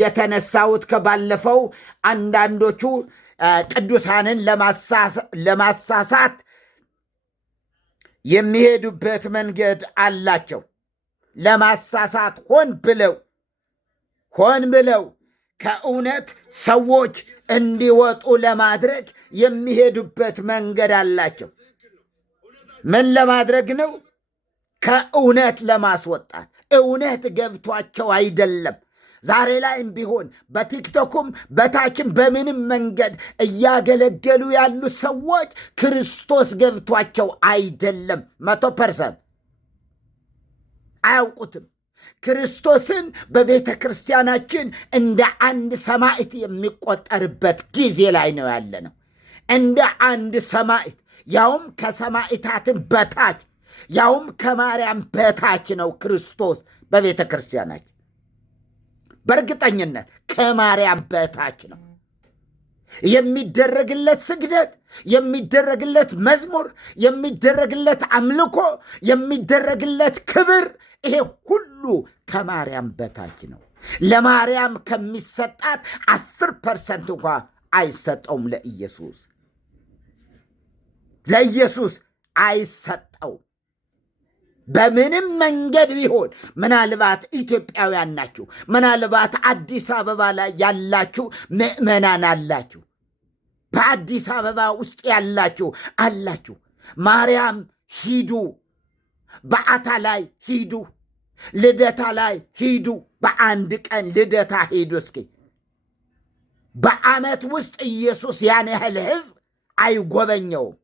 የተነሳሁት ከባለፈው አንዳንዶቹ ቅዱሳንን ለማሳሳት የሚሄዱበት መንገድ አላቸው። ለማሳሳት ሆን ብለው ከእውነት ሰዎች እንዲወጡ ለማድረግ የሚሄዱበት መንገድ አላቸው። ምን ለማድረግ ነው? ከእውነት ለማስወጣት። እውነት ገብቷቸው አይደለም። ዛሬ ላይም ቢሆን በቲክቶኩም በታችም በምንም መንገድ እያገለገሉ ያሉ ሰዎች ክርስቶስ ገብቷቸው አይደለም። 100% አያውቁትም። ክርስቶስን በቤተ ክርስቲያናችን እንደ አንድ ሰማዕት የሚቆጠርበት ጊዜ ላይ ነው ያለ ነው። እንደ አንድ ሰማዕት፣ ያውም ከሰማዕታትን በታች፣ ያውም ከማርያም በታች ነው ክርስቶስ በቤተ ክርስቲያናችን። በእርግጠኝነት ከማርያም በታች ነው። የሚደረግለት ስግደት፣ የሚደረግለት መዝሙር፣ የሚደረግለት አምልኮ፣ የሚደረግለት ክብር፣ ይሄ ሁሉ ከማርያም በታች ነው። ለማርያም ከሚሰጣት 10% እንኳ አይሰጠውም። ለኢየሱስ አይሰጠውም። በምንም መንገድ ቢሆን ምናልባት ኢትዮጵያውያን ናችሁ፣ ምናልባት አዲስ አበባ ላይ ያላችሁ ምእመናን አላችሁ፣ በአዲስ አበባ ውስጥ ያላችሁ አላችሁ። ማርያም ሂዱ፣ በዓታ ላይ ሂዱ፣ ልደታ ላይ ሂዱ። በአንድ ቀን ልደታ ሂዱ። እስኪ በዓመት ውስጥ ኢየሱስ ያን ያህል ሕዝብ አይጎበኘውም።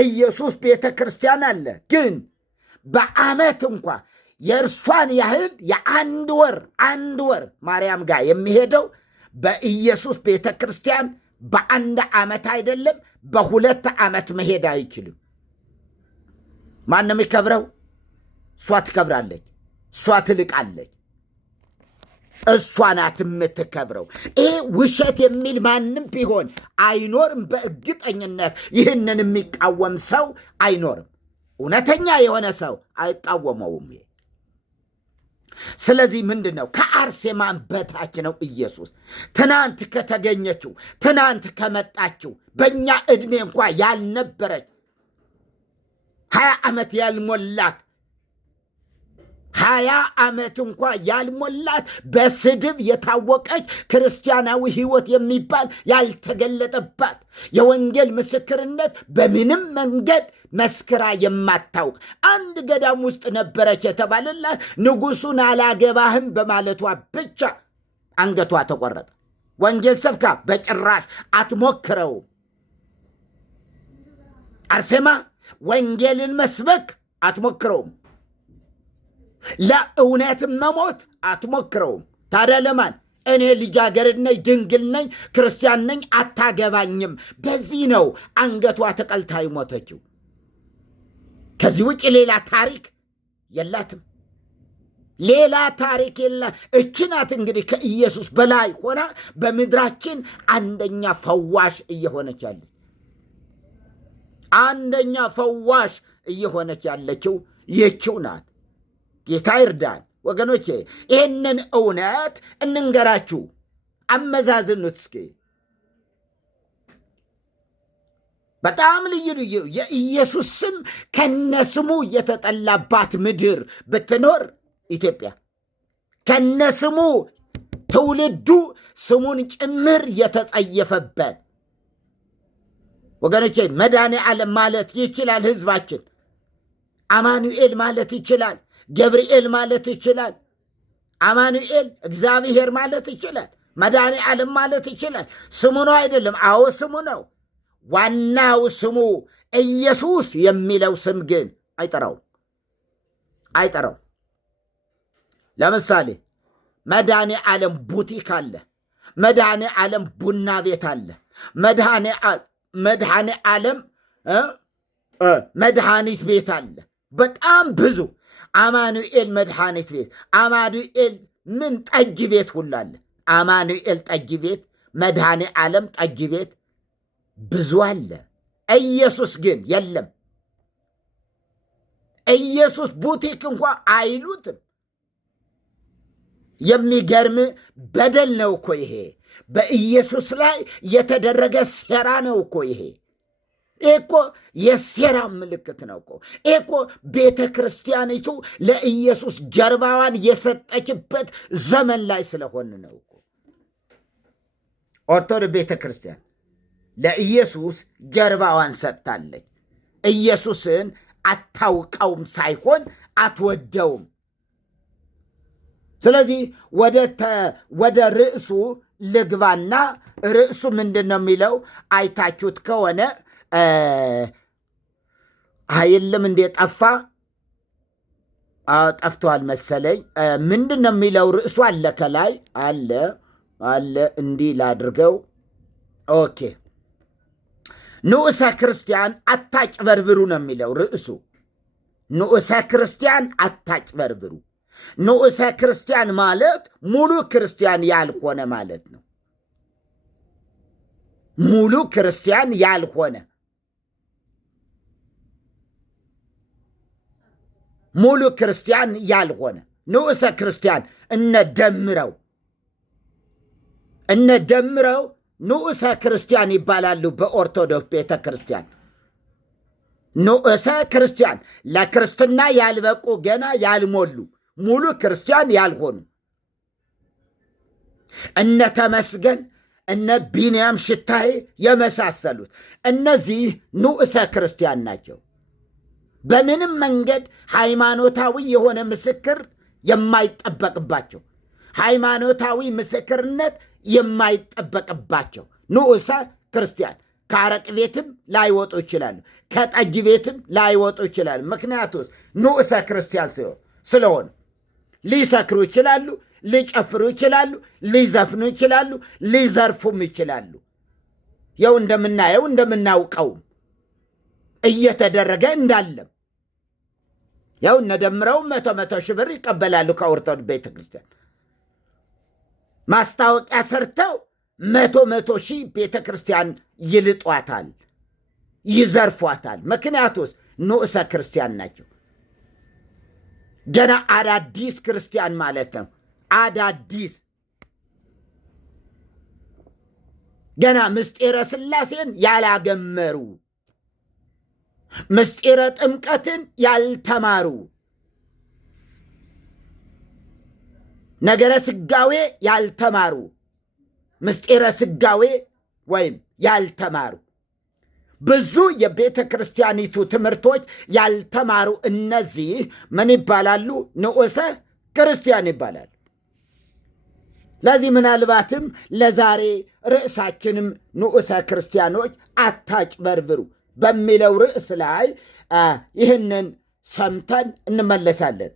ኢየሱስ ቤተ ክርስቲያን አለ፣ ግን በዓመት እንኳ የእርሷን ያህል የአንድ ወር ማርያም ጋር የሚሄደው በኢየሱስ ቤተ ክርስቲያን በአንድ ዓመት አይደለም፣ በ2 ዓመት መሄድ አይችልም። ማንም ይከብረው? እሷ ትከብራለች፣ እሷ ትልቃለች፣ እሷ ናት የምትከብረው። ይህ ውሸት የሚል ማንም ቢሆን አይኖርም። በእርግጠኝነት ይህንን የሚቃወም ሰው አይኖርም። እውነተኛ የሆነ ሰው አይቃወመውም። ስለዚህ ምንድን ነው? ከአርሴማን በታች ነው ኢየሱስ። ትናንት ከተገኘችው፣ ትናንት ከመጣችው፣ በእኛ ዕድሜ እንኳ ያልነበረች 20 ዓመት ያልሞላት 20 ዓመት እንኳ ያልሞላት በስድብ የታወቀች ክርስቲያናዊ ሕይወት የሚባል ያልተገለጠባት የወንጌል ምስክርነት በምንም መንገድ መስክራ የማታውቅ አንድ ገዳም ውስጥ ነበረች የተባለላት ንጉሡን አላገባህም በማለቷ ብቻ አንገቷ ተቆረጠ። ወንጌል ሰብካ በጭራሽ አትሞክረውም። አርሴማ ወንጌልን መስበክ አትሞክረውም። ለእውነት መሞት አትሞክረውም። ታዲያ ለማን? እኔ ልጃገረድ ነኝ፣ ድንግል ነኝ፣ ክርስቲያን ነኝ፣ አታገባኝም። በዚህ ነው አንገቷ ተቀልታ ይሞተችው። ከዚህ ውጭ ሌላ ታሪክ የላትም። ሌላ ታሪክ የላት። እችናት እንግዲህ ከኢየሱስ በላይ ሆና በምድራችን አንደኛ ፈዋሽ እየሆነች ያለች አንደኛ ፈዋሽ እየሆነች ያለችው ይህችው ናት። ጌታ ይርዳን ወገኖቼ። ይህንን እውነት እንንገራችሁ፣ አመዛዝኑት እስኪ። በጣም ልዩ ልዩ የኢየሱስ ስም ከነስሙ የተጠላባት ምድር ብትኖር ኢትዮጵያ፣ ከነስሙ ትውልዱ ስሙን ጭምር የተጸየፈበት ወገኖቼ፣ መድኃኔ ዓለም ማለት ይችላል ሕዝባችን። አማኑኤል ማለት ይችላል። ገብርኤል ማለት ይችላል። አማኑኤል እግዚአብሔር ማለት ይችላል። መድኃኔ ዓለም ማለት ይችላል። ስሙ ነው አይደለም? አዎ ስሙ ነው። ዋናው ስሙ ኢየሱስ የሚለው ስም ግን አይጠራውም። ለምሳሌ መድኃኔ ዓለም ቡቲክ አለ። መድኃኔ ዓለም ቡና ቤት አለ። መድኃኔ ዓለም መድኃኒት ቤት አለ። በጣም ብዙ። አማኑኤል መድኃኒት ቤት፣ አማኑኤል ምን ጠጅ ቤት ሁሉ አለ። አማኑኤል ጠጅ ቤት፣ መድኃኔ ዓለም ጠጅ ቤት ብዙ አለ። ኢየሱስ ግን የለም። ኢየሱስ ቡቲክ እንኳ አይሉትም። የሚገርም በደል ነው እኮ ይሄ። በኢየሱስ ላይ የተደረገ ሴራ ነው እኮ ይሄ። ይህ እኮ የሴራ ምልክት ነው እኮ። ይህ እኮ ቤተ ክርስቲያኒቱ ለኢየሱስ ጀርባዋን የሰጠችበት ዘመን ላይ ስለሆን ነው እኮ። ኦርቶዶክስ ቤተ ክርስቲያን ለኢየሱስ ጀርባዋን ሰጥታለች። ኢየሱስን አታውቀውም ሳይሆን አትወደውም። ስለዚህ ወደ ርዕሱ ልግባና ርዕሱ ምንድን ነው የሚለው አይታችሁት ከሆነ ኃይልም እንደ ጠፋ ጠፍቷል መሰለኝ። ምንድን ነው የሚለው ርዕሱ አለ፣ ከላይ አለ። እንዲህ ላድርገው። ኦኬ፣ ንዑሰ ክርስቲያን አታጭበርብሩ ነው የሚለው ርዕሱ። ንዑሰ ክርስቲያን አታጭበርብሩ። ንዑሰ ክርስቲያን ማለት ሙሉ ክርስቲያን ያልሆነ ማለት ነው። ሙሉ ክርስቲያን ያልሆነ ሙሉ ክርስቲያን ያልሆነ ንዑሰ ክርስቲያን እነ ደምረው ንዑሰ ክርስቲያን ይባላሉ በኦርቶዶክስ ቤተ ክርስቲያን። ንዑሰ ክርስቲያን ለክርስትና ያልበቁ ገና ያልሞሉ ሙሉ ክርስቲያን ያልሆኑ እነ ተመስገን እነ ቢንያም ሽታዬ የመሳሰሉት እነዚህ ንዑሰ ክርስቲያን ናቸው። በምንም መንገድ ሃይማኖታዊ የሆነ ምስክር የማይጠበቅባቸው፣ ሃይማኖታዊ ምስክርነት የማይጠበቅባቸው ንዑሰ ክርስቲያን ከአረቅ ቤትም ላይወጡ ይችላሉ፣ ከጠጅ ቤትም ላይወጡ ይችላሉ። ምክንያቱም ንዑሰ ክርስቲያን ስለሆኑ ሊሰክሩ ይችላሉ፣ ሊጨፍሩ ይችላሉ፣ ሊዘፍኑ ይችላሉ፣ ሊዘርፉም ይችላሉ። ያው እንደምናየው እንደምናውቀውም እየተደረገ እንዳለም ያው እነደምረው መቶ ሺህ ብር ይቀበላሉ ከኦርቶዶክስ ቤተ ክርስቲያን። ማስታወቂያ ሰርተው መቶ ሺህ ቤተ ክርስቲያን ይልጧታል፣ ይዘርፏታል። ምክንያቱስ ንዑሰ ክርስቲያን ናቸው። ገና አዳዲስ ክርስቲያን ማለት ነው። አዳዲስ ገና ምስጢረ ሥላሴን ያላገመሩ፣ ምስጢረ ጥምቀትን ያልተማሩ፣ ነገረ ስጋዌ ያልተማሩ፣ ምስጢረ ስጋዌ ወይም ያልተማሩ፣ ብዙ የቤተ ክርስቲያኒቱ ትምህርቶች ያልተማሩ እነዚህ ምን ይባላሉ? ንዑሰ ክርስቲያን ይባላሉ። ለዚህ ምናልባትም ለዛሬ ርዕሳችንም ንዑሰ ክርስቲያኖች አታጭበርብሩ በሚለው ርዕስ ላይ ይህንን ሰምተን እንመለሳለን።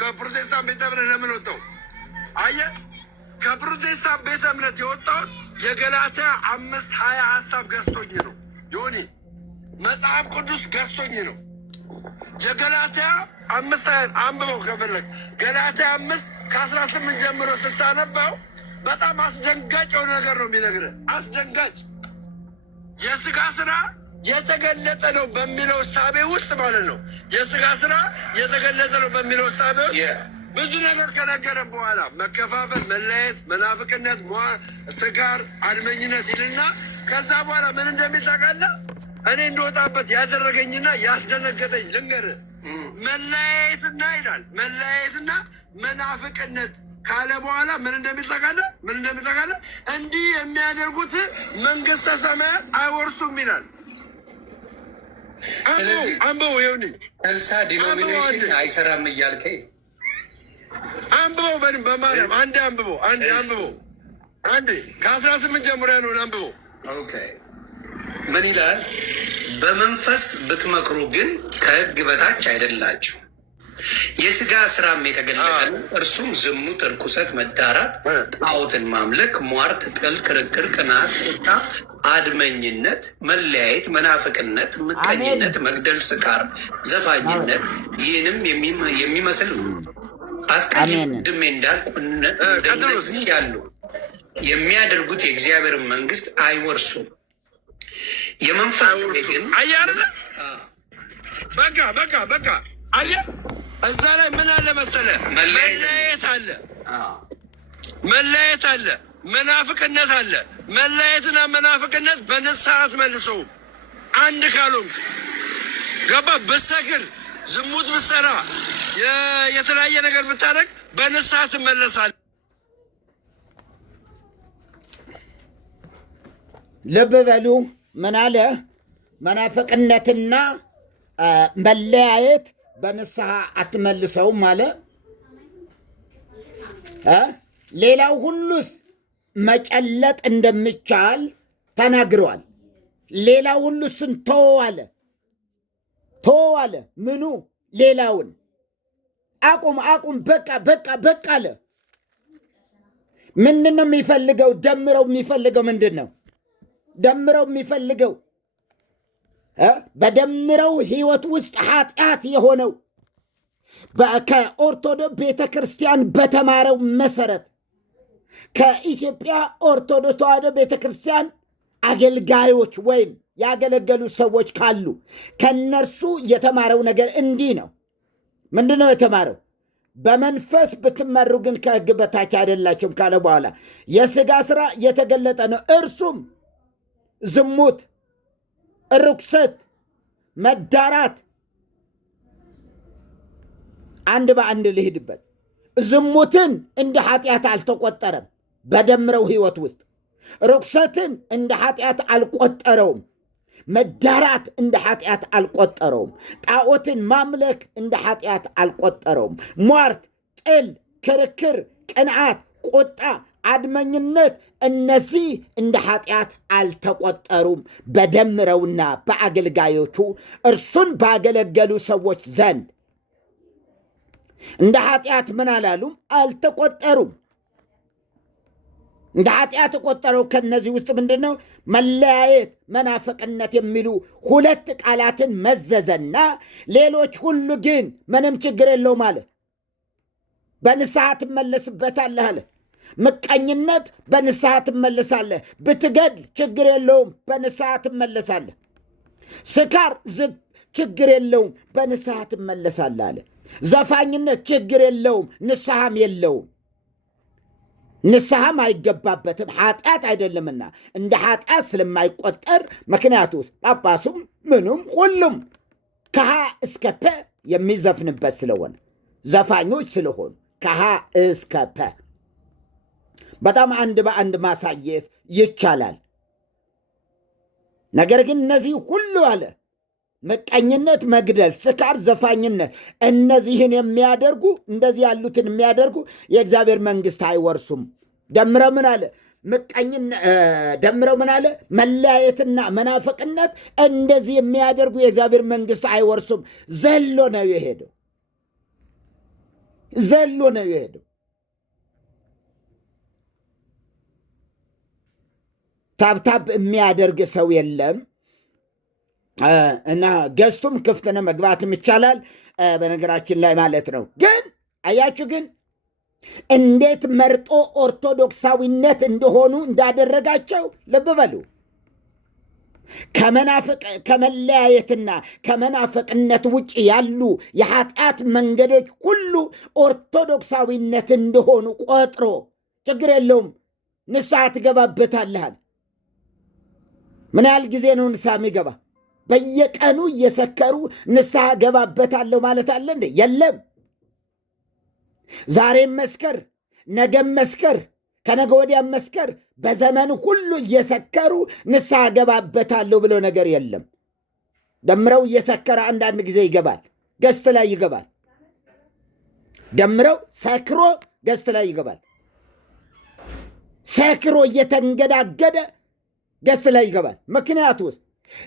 ከፕሮቴስታንት ቤተ እምነት ለምን ወጣው? አየህ፣ ከፕሮቴስታንት ቤተ እምነት የወጣውን የገላትያ 5:20 ሀሳብ ገዝቶኝ ነው። ዮኒ መጽሐፍ ቅዱስ ገዝቶኝ ነው። የገላትያ 5:20 አንብበው ከፈለግ። ገላትያ 5:18 ጀምሮ ስታነባው በጣም አስደንጋጭ የሆነ ነገር ነው የሚነግርህ። አስደንጋጭ የስጋ ስራ የተገለጠ ነው በሚለው እሳቤ ውስጥ ማለት ነው። የስጋ ስራ የተገለጠ ነው በሚለው እሳቤ ውስጥ ብዙ ነገር ከነገረ በኋላ መከፋፈል፣ መለየት፣ መናፍቅነት፣ ስካር፣ አድመኝነት ይልና ከዛ በኋላ ምን እንደሚል ታውቃለህ? እኔ እንደወጣበት ያደረገኝና ያስደነገጠኝ ልንገርህ። መለያየትና ይላል መለያየትና መናፍቅነት ካለ በኋላ ምን እንደሚል ታውቃለህ? ምን እንደሚል ታውቃለህ? እንዲህ የሚያደርጉት መንግስተ ሰማያት አይወርሱም ይላል። አንብበው ይሁን ተልሳ ዲኖሚኔሽን አይሰራም እያልከኝ አንብበው በማርያም አንዴ አንብበው፣ አንዴ ከ18 ጀምሮ ያለውን አንብበው። ኦኬ ምን ይላል? በመንፈስ ብትመክሩ ግን ከሕግ በታች አይደላችሁ። የስጋ ስራም የተገለጠ ነው፣ እርሱም ዝሙት፣ እርኩሰት፣ መዳራት፣ ጣዖትን ማምለክ፣ ሟርት፣ ጥል፣ ክርክር፣ ቅናት፣ ቁጣ፣ አድመኝነት፣ መለያየት፣ መናፍቅነት፣ ምቀኝነት፣ መግደል፣ ስካር፣ ዘፋኝነት ይህንም የሚመስል አስቀይም ድሜ እንዳልኩ እንደነዚህ ያሉ የሚያደርጉት የእግዚአብሔርን መንግስት አይወርሱም። የመንፈስ ፍሬ ግን አያርለ በቃ አየህ እዛ ላይ ምን አለ መሰለህ? መለያየት አለ፣ መለያየት አለ፣ መናፍቅነት አለ። መለያየትና መናፍቅነት በንስሐ አትመልሰውም። አንድ ካልሆንክ ገባ። ብትሰክር፣ ዝሙት ብትሰራ፣ የተለያየ ነገር ብታደርግ በንስሐ ትመለሳለህ። ልብ በሉ ምን አለ? መናፍቅነትና መለያየት በንስሐ አትመልሰውም አለ። ሌላው ሁሉስ መጨለጥ እንደሚቻል ተናግረዋል። ሌላው ሁሉስን ተወዋለ ተወዋለ። ምኑ ሌላውን አቁም አቁም፣ በቃ በቃ በቃ አለ። ምንድን ነው የሚፈልገው? ደምረው የሚፈልገው ምንድን ነው? ደምረው የሚፈልገው በደምረው ህይወት ውስጥ ኃጢአት የሆነው ከኦርቶዶክስ ቤተ ክርስቲያን በተማረው መሰረት ከኢትዮጵያ ኦርቶዶክስ ተዋሕዶ ቤተ ክርስቲያን አገልጋዮች ወይም ያገለገሉ ሰዎች ካሉ ከነርሱ የተማረው ነገር እንዲህ ነው። ምንድን ነው የተማረው? በመንፈስ ብትመሩ ግን ከሕግ በታች አይደላችሁም ካለ በኋላ የሥጋ ሥራ የተገለጠ ነው። እርሱም ዝሙት፣ ርኩሰት፣ መዳራት። አንድ በአንድ ልሂድበት። ዝሙትን እንደ ኃጢአት አልተቆጠረም በደምረው ህይወት ውስጥ። ርኩሰትን እንደ ኃጢአት አልቆጠረውም። መዳራት እንደ ኃጢአት አልቆጠረውም። ጣዖትን ማምለክ እንደ ኃጢአት አልቆጠረውም። ሟርት፣ ጥል፣ ክርክር፣ ቅንዓት፣ ቁጣ፣ አድመኝነት እነዚህ እንደ ኃጢአት አልተቆጠሩም በደምረውና በአገልጋዮቹ እርሱን ባገለገሉ ሰዎች ዘንድ እንደ ኃጢአት ምን አላሉም? አልተቆጠሩም። እንደ ኃጢአት ተቆጠረው። ከነዚህ ውስጥ ምንድን ነው? መለያየት፣ መናፍቅነት የሚሉ ሁለት ቃላትን መዘዘና ሌሎች ሁሉ ግን ምንም ችግር የለውም አለ። በንስሐ ትመለስበታለህ አለ። ምቀኝነት በንስሐ ትመለሳለህ። ብትገድል ችግር የለውም፣ በንስሐ ትመለሳለህ። ስካር ችግር የለውም፣ በንስሐ ትመለሳለህ አለ። ዘፋኝነት ችግር የለውም፣ ንስሐም የለውም። ንስሐም አይገባበትም፣ ኃጢአት አይደለምና እንደ ኃጢአት ስለማይቆጠር። ምክንያቱ ጳጳሱም ምኑም ሁሉም ከሀ እስከ ፐ የሚዘፍንበት ስለሆነ ዘፋኞች ስለሆኑ ከሀ እስከ ፐ በጣም አንድ በአንድ ማሳየት ይቻላል። ነገር ግን እነዚህ ሁሉ አለ ምቀኝነት፣ መግደል፣ ስካር፣ ዘፋኝነት እነዚህን የሚያደርጉ እንደዚህ ያሉትን የሚያደርጉ የእግዚአብሔር መንግሥት አይወርሱም። ደምረው ምን አለ? ደምረው ምን አለ? መለያየትና መናፍቅነት እንደዚህ የሚያደርጉ የእግዚአብሔር መንግሥት አይወርሱም። ዘሎ ነው የሄደው፣ ዘሎ ነው የሄደው። ታብታብ የሚያደርግ ሰው የለም። እና ገዝቱም ክፍት ነው፣ መግባትም ይቻላል በነገራችን ላይ ማለት ነው። ግን አያችሁ ግን እንዴት መርጦ ኦርቶዶክሳዊነት እንደሆኑ እንዳደረጋቸው ልብ በሉ። ከመለያየትና ከመናፍቅነት ውጭ ያሉ የኃጢአት መንገዶች ሁሉ ኦርቶዶክሳዊነት እንደሆኑ ቆጥሮ ችግር የለውም ንስሐ ትገባበታለሃል። ምን ያህል ጊዜ ነው ንስሐ የሚገባ? በየቀኑ እየሰከሩ ንስሐ ገባበታለሁ ማለት አለ እንዴ? የለም። ዛሬም መስከር፣ ነገም መስከር፣ ከነገ ወዲያም መስከር፣ በዘመኑ ሁሉ እየሰከሩ ንስሐ ገባበታለሁ ብሎ ነገር የለም። ደምረው እየሰከረ አንዳንድ ጊዜ ይገባል፣ ገስት ላይ ይገባል። ደምረው ሰክሮ ገስት ላይ ይገባል። ሰክሮ እየተንገዳገደ ገስት ላይ ይገባል። ምክንያቱ ውስጥ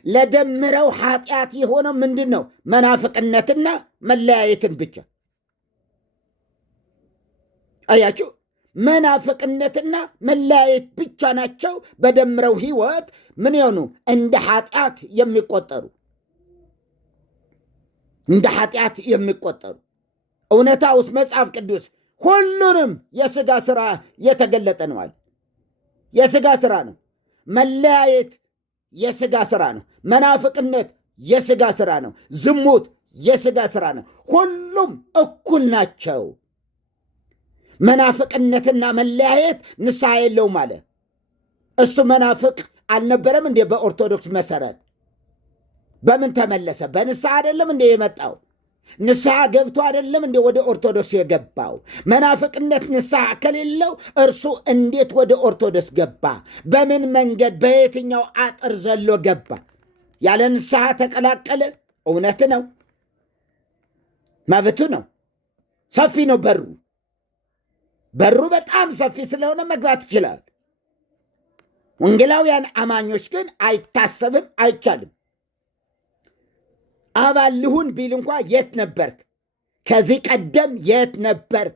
ለደምረው ኃጢአት የሆነው ምንድን ነው? መናፍቅነትና መለያየትን ብቻ። አያችሁ፣ መናፍቅነትና መለያየት ብቻ ናቸው በደምረው ህይወት ምን የሆኑ እንደ ኃጢአት የሚቆጠሩ፣ እንደ ኃጢአት የሚቆጠሩ። እውነታ ውስጥ መጽሐፍ ቅዱስ ሁሉንም የሥጋ ሥራ የተገለጠ ነው አለ። የሥጋ ሥራ ነው። መለያየት የሥጋ ሥራ ነው። መናፍቅነት የሥጋ ሥራ ነው። ዝሙት የሥጋ ሥራ ነው። ሁሉም እኩል ናቸው። መናፍቅነትና መለያየት ንስሐ የለውም አለ። እሱ መናፍቅ አልነበረም እንዴ? በኦርቶዶክስ መሰረት በምን ተመለሰ? በንስሐ አይደለም እንዴ የመጣው? ንስሐ ገብቶ አይደለም እንዴ ወደ ኦርቶዶክስ የገባው? መናፍቅነት ንስሐ ከሌለው እርሱ እንዴት ወደ ኦርቶዶክስ ገባ? በምን መንገድ፣ በየትኛው አጥር ዘሎ ገባ? ያለ ንስሐ ተቀላቀለ። እውነት ነው፣ መብቱ ነው። ሰፊ ነው በሩ በጣም ሰፊ ስለሆነ መግባት ይችላል። ወንጌላውያን አማኞች ግን አይታሰብም፣ አይቻልም። አባል ልሁን ቢል እንኳ የት ነበርክ? ከዚህ ቀደም የት ነበርክ?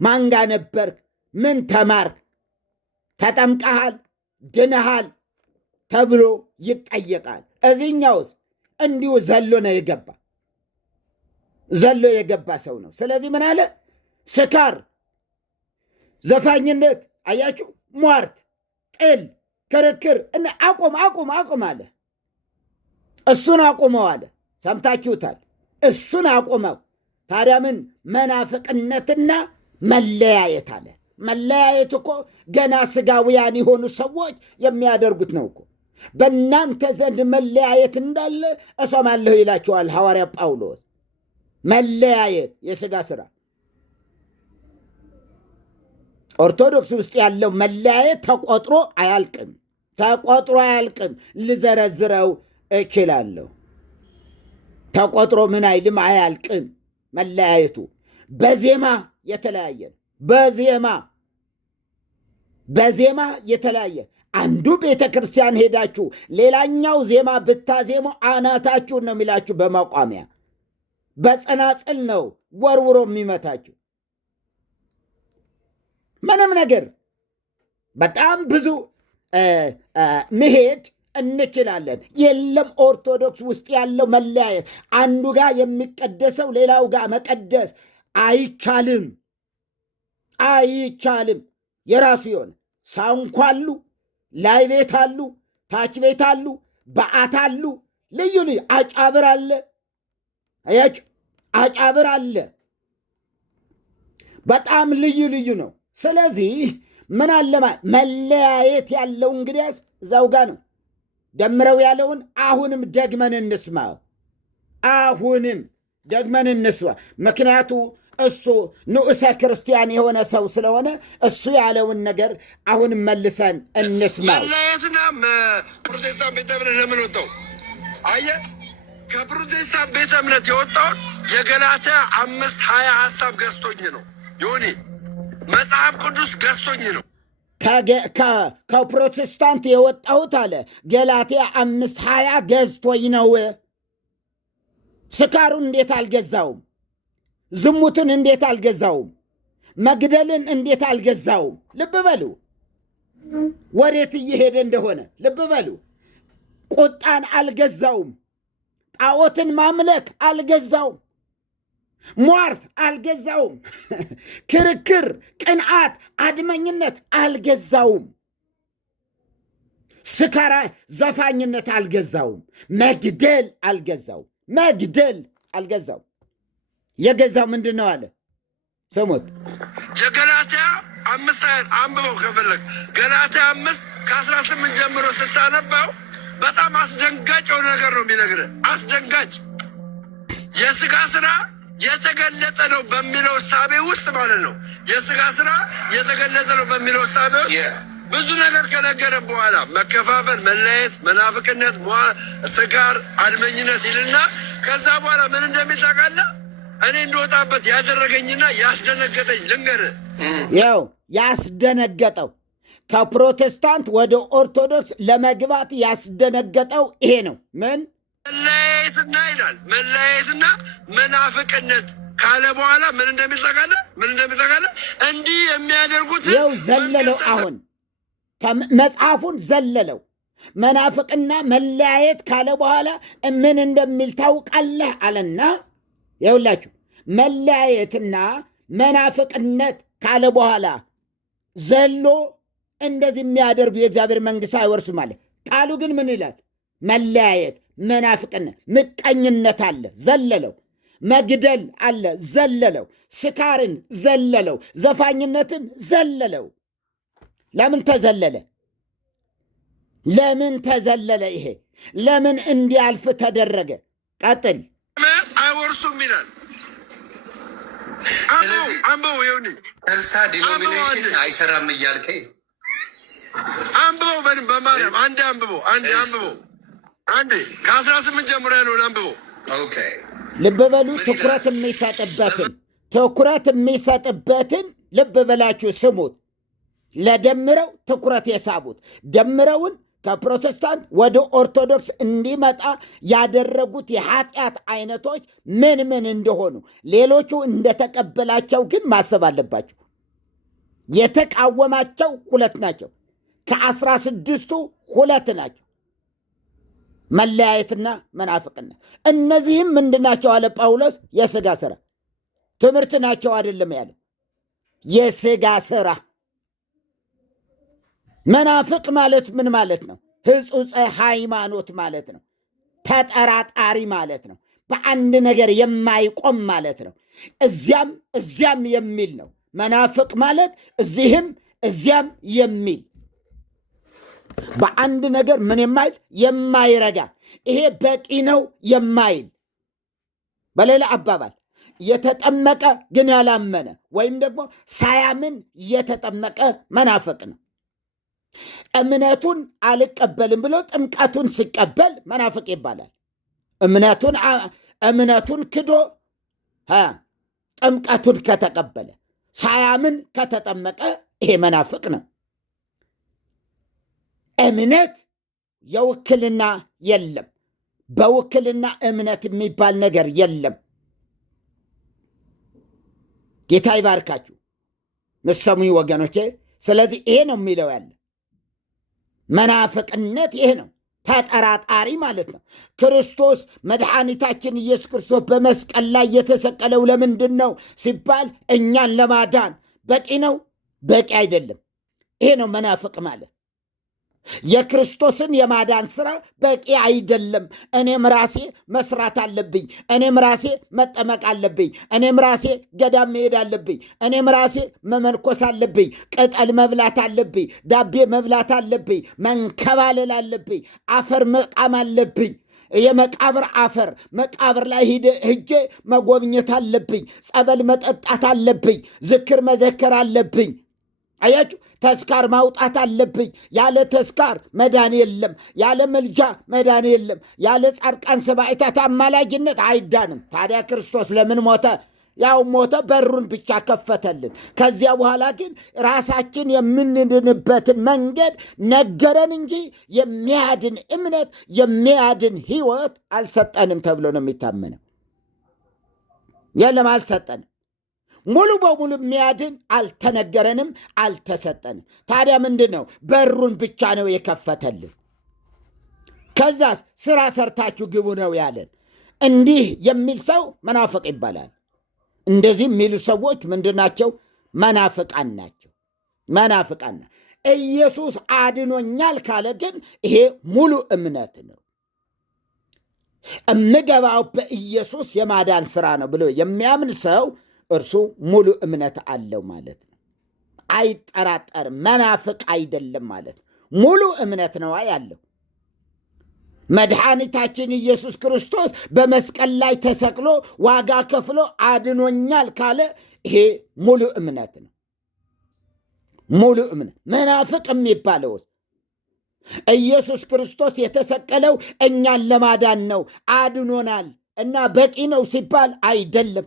ማንጋ ነበርክ? ምን ተማርክ? ተጠምቀሃል? ድነሃል? ተብሎ ይጠየቃል። እዚህኛውስ እንዲሁ ዘሎ ነው የገባ ሰው ነው። ስለዚህ ምን አለ? ስካር፣ ዘፋኝነት፣ አያችሁ፣ ሟርት፣ ጥል፣ ክርክር አቁም አለ። እሱን አቁመው አለ። ሰምታችሁታል። እሱን አቁመው። ታዲያ ምን መናፍቅነትና መለያየት አለ። መለያየት እኮ ገና ስጋውያን የሆኑ ሰዎች የሚያደርጉት ነው እኮ። በእናንተ ዘንድ መለያየት እንዳለ እሰማለሁ ይላቸዋል ሐዋርያ ጳውሎስ። መለያየት የሥጋ ሥራ። ኦርቶዶክስ ውስጥ ያለው መለያየት ተቆጥሮ አያልቅም። ልዘረዝረው እችላለሁ። ተቆጥሮ ምን አይልም፣ አያልቅም። መለያየቱ በዜማ የተለያየ ነው። በዜማ የተለያየ። አንዱ ቤተ ክርስቲያን ሄዳችሁ ሌላኛው ዜማ ብታዜሙ አናታችሁን ነው የሚላችሁ። በማቋሚያ በጸናጽል ነው ወርውሮ የሚመታችሁ። ምንም ነገር በጣም ብዙ መሄድ እንችላለን። የለም ኦርቶዶክስ ውስጥ ያለው መለያየት፣ አንዱ ጋር የሚቀደሰው ሌላው ጋር መቀደስ አይቻልም። የራሱ የሆነ ሳንኳ አሉ፣ ላይ ቤት አሉ፣ ታች ቤት አሉ፣ በዓት አሉ፣ ልዩ አጫብር አለ። አያችሁ፣ አጫብር አለ። በጣም ልዩ ነው። ስለዚህ ምን አለ መለያየት ያለው እንግዲያስ እዛው ጋር ነው። ደምረው ያለውን አሁንም ደግመን እንስማ። ምክንያቱ እሱ ንዑሰ ክርስቲያን የሆነ ሰው ስለሆነ እሱ ያለውን ነገር አሁንም መልሰን እንስማው። መለያየትና ፕሮቴስታንት ቤተ እምነት ለምን ወጣው? አየህ፣ ከፕሮቴስታንት ቤተ እምነት የወጣሁት የገላትያ 5:20 ሀሳብ ገዝቶኝ ነው። ይሁኒ መጽሐፍ ቅዱስ ገዝቶኝ ነው። ከፕሮቴስታንት የወጣሁት አለ ገላትያ 5:20 ገዝቶኝ ነው። ስካሩን እንዴት አልገዛውም? ዝሙትን እንዴት አልገዛውም? መግደልን እንዴት አልገዛውም? ልብ በሉ ወዴት እየሄደ እንደሆነ ልብ በሉ። ቁጣን አልገዛውም። ጣዖትን ማምለክ አልገዛውም። ሟርት አልገዛውም። ክርክር፣ ቅንዓት፣ አድመኝነት አልገዛውም። ስካራ፣ ዘፋኝነት አልገዛውም። መግደል አልገዛውም። የገዛው ምንድን ነው አለ? ስሙት። የገላትያ 5 አንብበው ከፈለግ ገላትያ 5:18 ጀምሮ ስታነባው በጣም አስደንጋጭ የሆነ ነገር ነው የሚነግርህ። አስደንጋጭ የሥጋ ሥራ የተገለጠ ነው በሚለው እሳቤ ውስጥ ማለት ነው። የሥጋ ሥራ የተገለጠ ነው በሚለው እሳቤ ውስጥ ብዙ ነገር ከነገረ በኋላ መከፋፈል፣ መለየት፣ መናፍቅነት፣ ስካር፣ አድመኝነት ይልና ከዛ በኋላ ምን እንደሚል ታውቃለህ? እኔ እንደወጣበት ያደረገኝና ያስደነገጠኝ ልንገርህ። ያው ያስደነገጠው ከፕሮቴስታንት ወደ ኦርቶዶክስ ለመግባት ያስደነገጠው ይሄ ነው። ምን መለያየትና ይላል መለያየትና መናፍቅነት ካለ በኋላ ምን እንደሚል ታውቃለህ? እንዲህ የሚያደርጉት ያው ዘለለው። አሁን መጽሐፉን ዘለለው። መናፍቅና መለያየት ካለ በኋላ ምን እንደሚል ታውቃለህ አለና ይኸውላችሁ መለያየትና መናፍቅነት ካለ በኋላ ዘሎ እንደዚህ የሚያደርጉ የእግዚአብሔር መንግሥት አይወርሱም አለ። ቃሉ ግን ምን ይላል? መለያየት፣ መናፍቅነት፣ ምቀኝነት አለ ዘለለው፣ መግደል አለ ዘለለው፣ ስካርን ዘለለው፣ ዘፋኝነትን ዘለለው። ለምን ተዘለለ? ለምን ተዘለለ? ይሄ ለምን እንዲያልፍ ተደረገ? ቀጥል። አይወርሱም ይላል። አንብበው ይሁን ተልሳ ዲኖሚኔሽን አይሰራም እያልከኝ አንብበው። በማርያም አንዴ አንብበው፣ አንዴ ከ18 ጀምሮ ያለውን አንብበው። ኦኬ ልብ በሉ። ትኩረት የሚሰጥበትን ልብ በላችሁ ስሙት። ለደምረው ትኩረት የሳቡት ደምረውን ከፕሮቴስታንት ወደ ኦርቶዶክስ እንዲመጣ ያደረጉት የኃጢአት አይነቶች ምን ምን እንደሆኑ ሌሎቹ እንደተቀበላቸው ግን ማሰብ አለባቸው። የተቃወማቸው 2 ናቸው። ከ16ቱ 2 ናቸው። መለያየትና መናፍቅነት። እነዚህም ምንድናቸው አለ ጳውሎስ? የሥጋ ሥራ ትምህርት ናቸው አይደለም ያለው፣ የሥጋ ሥራ። መናፍቅ ማለት ምን ማለት ነው? ሕጹጸ ሃይማኖት ማለት ነው። ተጠራጣሪ ማለት ነው። በአንድ ነገር የማይቆም ማለት ነው። እዚያም የሚል ነው። መናፍቅ ማለት እዚህም እዚያም የሚል በአንድ ነገር ምን የማይል የማይረጋ፣ ይሄ በቂ ነው የማይል። በሌላ አባባል የተጠመቀ ግን ያላመነ ወይም ደግሞ ሳያምን የተጠመቀ መናፍቅ ነው። እምነቱን አልቀበልም ብሎ ጥምቀቱን ሲቀበል መናፍቅ ይባላል። እምነቱን ክዶ ጥምቀቱን ከተቀበለ ሳያምን ከተጠመቀ ይሄ መናፍቅ ነው። እምነት የውክልና የለም። በውክልና እምነት የሚባል ነገር የለም። ጌታ ይባርካችሁ ምሰሙኝ ወገኖቼ። ስለዚህ ይሄ ነው የሚለው ያለ መናፍቅነት ይሄ ነው። ተጠራጣሪ ማለት ነው። ክርስቶስ መድኃኒታችን ኢየሱስ ክርስቶስ በመስቀል ላይ የተሰቀለው ለምንድን ነው ሲባል እኛን ለማዳን። በቂ ነው? በቂ አይደለም። ይሄ ነው መናፍቅ ማለት። የክርስቶስን የማዳን ሥራ በቂ አይደለም። እኔም ራሴ መስራት አለብኝ። እኔም ራሴ መጠመቅ አለብኝ። እኔም ራሴ ገዳም መሄድ አለብኝ። እኔም ራሴ መመንኮስ አለብኝ። ቅጠል መብላት አለብኝ። ዳቤ መብላት አለብኝ። መንከባለል አለብኝ። አፈር መቃም አለብኝ። የመቃብር አፈር መቃብር ላይ ሂጄ መጎብኘት አለብኝ። ጸበል መጠጣት አለብኝ። ዝክር መዘከር አለብኝ። አያችሁ፣ ተስካር ማውጣት አለብኝ። ያለ ተስካር መዳን የለም። ያለ መልጃ መዳን የለም። ያለ ጻድቃን ሰማዕታት አማላጅነት አይዳንም። ታዲያ ክርስቶስ ለምን ሞተ? ያው ሞተ፣ በሩን ብቻ ከፈተልን። ከዚያ በኋላ ግን ራሳችን የምንድንበትን መንገድ ነገረን እንጂ የሚያድን እምነት የሚያድን ሕይወት አልሰጠንም ተብሎ ነው የሚታመነው። የለም፣ አልሰጠንም። ሙሉ በሙሉ የሚያድን አልተነገረንም፣ አልተሰጠንም። ታዲያ ምንድን ነው? በሩን ብቻ ነው የከፈተልን። ከዛስ ስራ ሰርታችሁ ግቡ ነው ያለን። እንዲህ የሚል ሰው መናፍቅ ይባላል። እንደዚህ የሚሉ ሰዎች ምንድን ናቸው? መናፍቃን ናቸው። መናፍቃን። ኢየሱስ አድኖኛል ካለ ግን ይሄ ሙሉ እምነት ነው። እምገባው በኢየሱስ የማዳን ስራ ነው ብሎ የሚያምን ሰው እርሱ ሙሉ እምነት አለው ማለት ነው። አይጠራጠርም። መናፍቅ አይደለም ማለት ነው። ሙሉ እምነት ነው ያለው። መድኃኒታችን ኢየሱስ ክርስቶስ በመስቀል ላይ ተሰቅሎ ዋጋ ከፍሎ አድኖኛል ካለ ይሄ ሙሉ እምነት ነው። ሙሉ እምነት። መናፍቅ የሚባለው ኢየሱስ ክርስቶስ የተሰቀለው እኛን ለማዳን ነው፣ አድኖናል እና በቂ ነው ሲባል አይደለም፣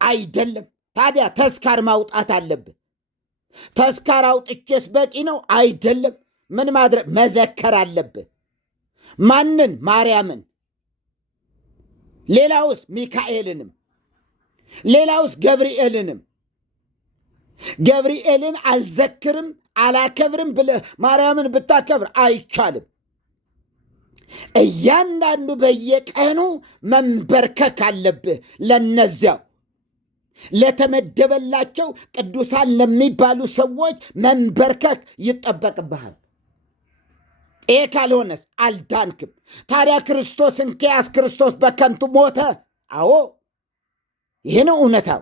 አይደለም። ታዲያ ተስካር ማውጣት አለብን። ተስካር አውጥቼስ በቂ ነው? አይደለም። ምን ማድረግ? መዘከር አለብን። ማንን? ማርያምን። ሌላውስ? ሚካኤልንም። ሌላውስ? ገብርኤልንም። ገብርኤልን አልዘክርም አላከብርም ብለህ ማርያምን ብታከብር አይቻልም። እያንዳንዱ በየቀኑ መንበርከክ አለብህ። ለነዚያው ለተመደበላቸው ቅዱሳን ለሚባሉ ሰዎች መንበርከክ ይጠበቅብሃል። ይሄ ካልሆነስ አልዳንክም። ታዲያ ክርስቶስን ከያዝ ክርስቶስ በከንቱ ሞተ። አዎ ይሄ ነው እውነታው።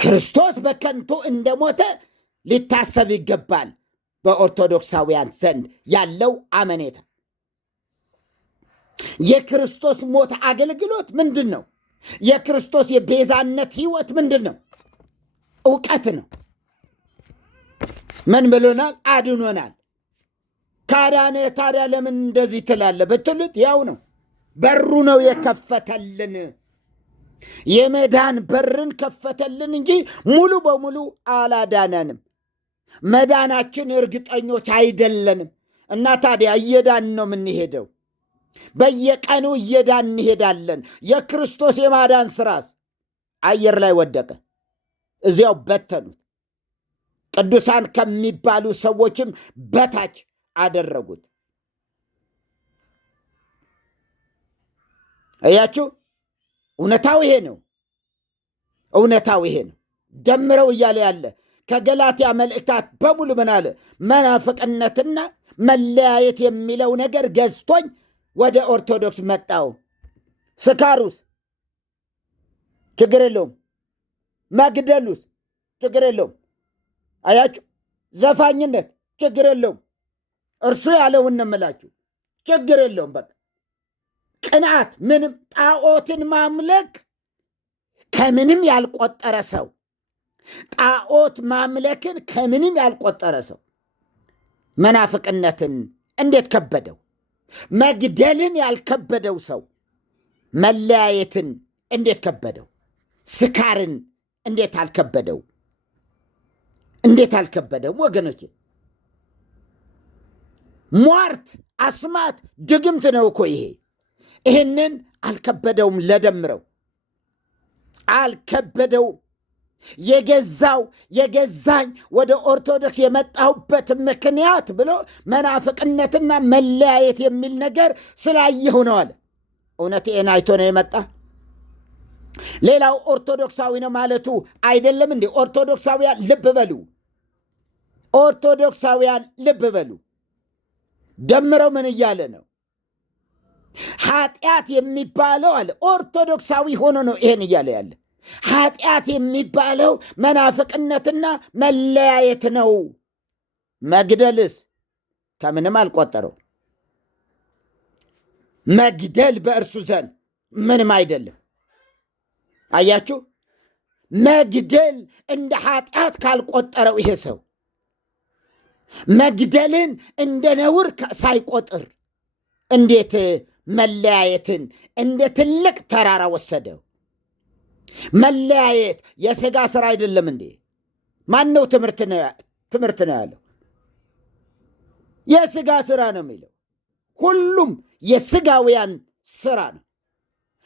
ክርስቶስ በከንቱ እንደሞተ ሊታሰብ ይገባል። በኦርቶዶክሳውያን ዘንድ ያለው አመኔታ የክርስቶስ ሞት አገልግሎት ምንድን ነው? የክርስቶስ የቤዛነት ሕይወት ምንድን ነው? እውቀት ነው። ምን ብሎናል? አድኖናል። ካዳነ ታዲያ ለምን እንደዚህ ትላለህ ብትሉት ያው ነው። በሩ ነው የከፈተልን። የመዳን በርን ከፈተልን እንጂ ሙሉ በሙሉ አላዳነንም። መዳናችን እርግጠኞች አይደለንም እና ታዲያ እየዳን ነው የምንሄደው። በየቀኑ እየዳን እንሄዳለን። የክርስቶስ የማዳን ስራስ አየር ላይ ወደቀ። እዚያው በተኑት። ቅዱሳን ከሚባሉ ሰዎችም በታች አደረጉት። እያችሁ እውነታው ይሄ ነው። እውነታው ይሄ ነው። ደምረው እያለ ያለ ከገላትያ መልእክታት በሙሉ ምን አለ? መናፍቅነትና መለያየት የሚለው ነገር ገዝቶኝ ወደ ኦርቶዶክስ መጣው። ስካሩስ ችግር የለውም፣ መግደሉስ ችግር የለውም። አያችሁ፣ ዘፋኝነት ችግር የለውም። እርሱ ያለውን እምላችሁ ችግር የለውም። በቃ ቅንዓት፣ ምንም ጣዖትን ማምለክ ከምንም ያልቆጠረ ሰው ጣዖት ማምለክን ከምንም ያልቆጠረ ሰው መናፍቅነትን እንዴት ከበደው? መግደልን ያልከበደው ሰው መለያየትን እንዴት ከበደው? ስካርን እንዴት አልከበደው? እንዴት አልከበደውም? ወገኖቼ ሟርት፣ አስማት፣ ድግምት ነው እኮ ይሄ። ይህንን አልከበደውም። ለደምረው አልከበደውም። የገዛኝ ወደ ኦርቶዶክስ የመጣሁበት ምክንያት ብሎ መናፍቅነትና መለያየት የሚል ነገር ስላየሁ ነው አለ። እውነት ይህን አይቶ ነው የመጣ? ሌላው ኦርቶዶክሳዊ ነው ማለቱ አይደለም እንዴ? ኦርቶዶክሳውያን ልብ በሉ። ኦርቶዶክሳውያን ልብ በሉ። ደምረው ምን እያለ ነው? ኃጢአት የሚባለው አለ ኦርቶዶክሳዊ ሆኖ ነው ይሄን እያለ ያለ። ኃጢአት የሚባለው መናፍቅነትና መለያየት ነው። መግደልስ ከምንም አልቆጠረው። መግደል በእርሱ ዘንድ ምንም አይደለም። አያችሁ፣ መግደል እንደ ኃጢአት ካልቆጠረው ይሄ ሰው መግደልን እንደ ነውር ሳይቆጥር እንዴት መለያየትን እንደ ትልቅ ተራራ ወሰደው? መለያየት የሥጋ ሥራ አይደለም እንዴ? ማን ነው ትምህርት ነው ያለው? የሥጋ ሥራ ነው የሚለው። ሁሉም የሥጋውያን ሥራ ነው።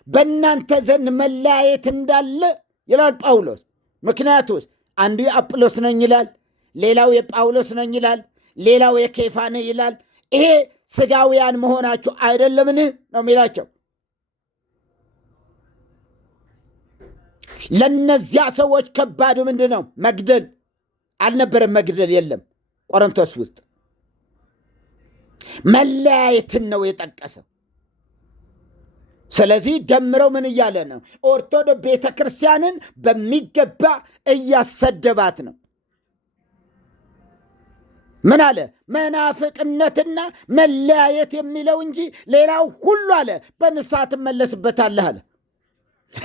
በእናንተ ዘንድ መለያየት እንዳለ ይላል ጳውሎስ። ምክንያቱስ አንዱ የአጵሎስ ነኝ ይላል፣ ሌላው የጳውሎስ ነኝ ይላል፣ ሌላው የኬፋ ነኝ ይላል። ይሄ ሥጋውያን መሆናችሁ አይደለምን ነው የሚላቸው። ለነዚያ ሰዎች ከባዱ ምንድን ነው? መግደል አልነበረም። መግደል የለም ቆሮንቶስ ውስጥ። መለያየትን ነው የጠቀሰው። ስለዚህ ደምረው ምን እያለ ነው? ኦርቶዶክስ ቤተ ክርስቲያንን በሚገባ እያሰደባት ነው። ምን አለ? መናፍቅነትና መለያየት የሚለው እንጂ ሌላው ሁሉ አለ በንስሐ ትመለስበታለህ አለ።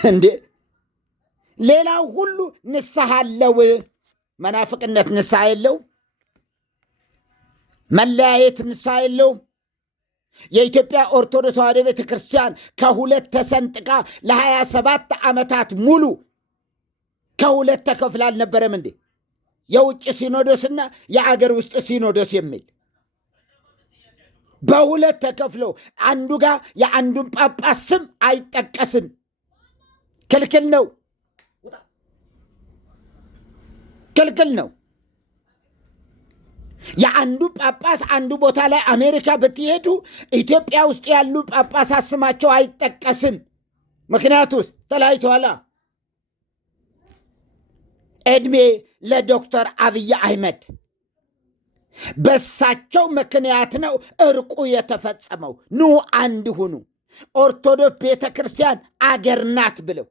እንዴ ሌላው ሁሉ ንስሐ አለው። መናፍቅነት ንስሐ የለውም። መለያየት ንስሐ የለውም። የኢትዮጵያ ኦርቶዶክስ ተዋሕዶ ቤተ ክርስቲያን ከሁለት ተሰንጥቃ ለ27 ዓመታት ሙሉ ከሁለት ተከፍላ አልነበረም እንዴ? የውጭ ሲኖዶስና የአገር ውስጥ ሲኖዶስ የሚል በሁለት ተከፍለው አንዱ ጋር የአንዱን ጳጳስ ስም አይጠቀስም። ክልክል ነው፣ ክልክል ነው። የአንዱ ጳጳስ አንዱ ቦታ ላይ አሜሪካ ብትሄዱ ኢትዮጵያ ውስጥ ያሉ ጳጳሳት ስማቸው አይጠቀስም። ምክንያቱስ ተለያይተዋላ። ዕድሜ ለዶክተር አብይ አህመድ በሳቸው ምክንያት ነው እርቁ የተፈጸመው። ኑ አንድ ሁኑ፣ ኦርቶዶክስ ቤተ ክርስቲያን አገር ናት ብለው